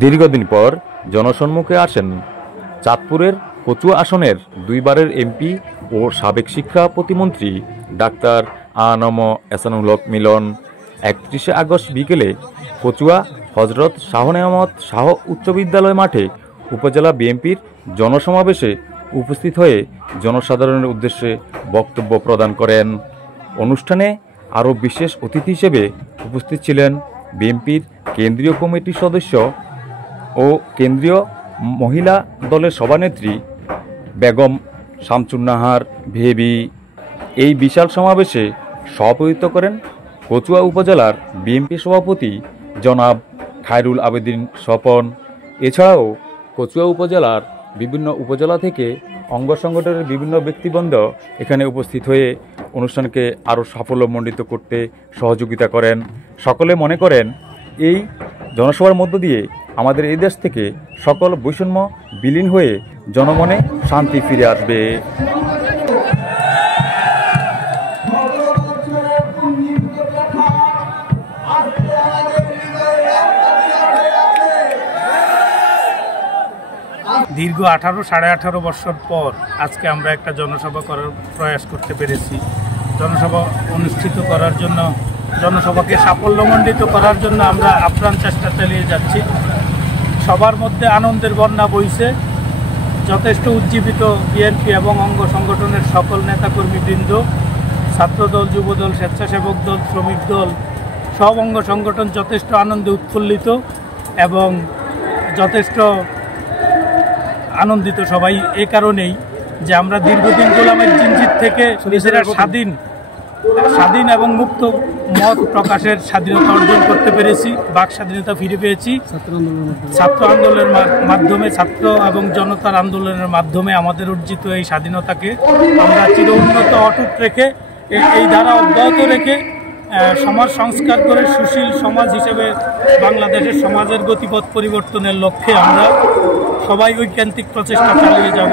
দীর্ঘদিন পর জনসম্মুখে আসেন চাঁদপুরের কচুয়া আসনের দুইবারের এমপি ও সাবেক শিক্ষা প্রতিমন্ত্রী ডাক্তার আ.ন.ম এহসানুল হক মিলন। ৩১ আগস্ট বিকেলে কচুয়া হজরত শাহ নেয়ামত শাহ উচ্চ বিদ্যালয় মাঠে উপজেলা বিএনপির জনসমাবেশে উপস্থিত হয়ে জনসাধারণের উদ্দেশ্যে বক্তব্য প্রদান করেন। অনুষ্ঠানে আরও বিশেষ অতিথি হিসেবে উপস্থিত ছিলেন বিএনপির কেন্দ্রীয় কমিটির সদস্য ও কেন্দ্রীয় মহিলা দলের সভানেত্রী বেগম শামসুন্নাহার ভেবি। এই বিশাল সমাবেশে সভাপতিত্ব করেন কচুয়া উপজেলার বিএনপি সভাপতি জনাব খায়রুল আবেদিন স্বপন। এছাড়াও কচুয়া উপজেলার বিভিন্ন উপজেলা থেকে অঙ্গ সংগঠনের বিভিন্ন ব্যক্তিবৃন্দ এখানে উপস্থিত হয়ে অনুষ্ঠানকে আরও সাফল্যমণ্ডিত করতে সহযোগিতা করেন। সকলে মনে করেন এই জনসভার মধ্য দিয়ে আমাদের এই দেশ থেকে সকল বৈষম্য বিলীন হয়ে জনমনে শান্তি ফিরে আসবে। দীর্ঘ 18 বছর পর আজকে আমরা একটা জনসভা করার প্রয়াস করতে পেরেছি। জনসভা অনুষ্ঠিত করার জন্য, জনসভাকে সাফল্যমণ্ডিত করার জন্য আমরা আপ্রাণ চেষ্টা চালিয়ে যাচ্ছি। সবার মধ্যে আনন্দের বন্যা বইছে। যথেষ্ট উজ্জীবিত বিএনপি এবং অঙ্গ সংগঠনের সকল নেতাকর্মীবৃন্দ, ছাত্রদল, যুবদল, স্বেচ্ছাসেবক দল, শ্রমিক দল, সব অঙ্গ সংগঠন যথেষ্ট আনন্দে উৎফুল্লিত এবং যথেষ্ট আনন্দিত সবাই। এ কারণেই যে আমরা দীর্ঘদিন গোলামের জিনজির থেকে নিজেরা স্বাধীন এবং মুক্ত মত প্রকাশের স্বাধীনতা অর্জন করতে পেরেছি, বাক স্বাধীনতা ফিরে পেয়েছি। ছাত্র আন্দোলনের মাধ্যমে, ছাত্র এবং জনতার আন্দোলনের মাধ্যমে আমাদের অর্জিত এই স্বাধীনতাকে আমরা চির উন্নত অটুট রেখে, এই ধারা অব্যাহত রেখে সমাজ সংস্কার করে সুশীল সমাজ হিসেবে বাংলাদেশের সমাজের গতিপথ পরিবর্তনের লক্ষ্যে আমরা সবাই ঐকান্তিক প্রচেষ্টা চালিয়ে যাব।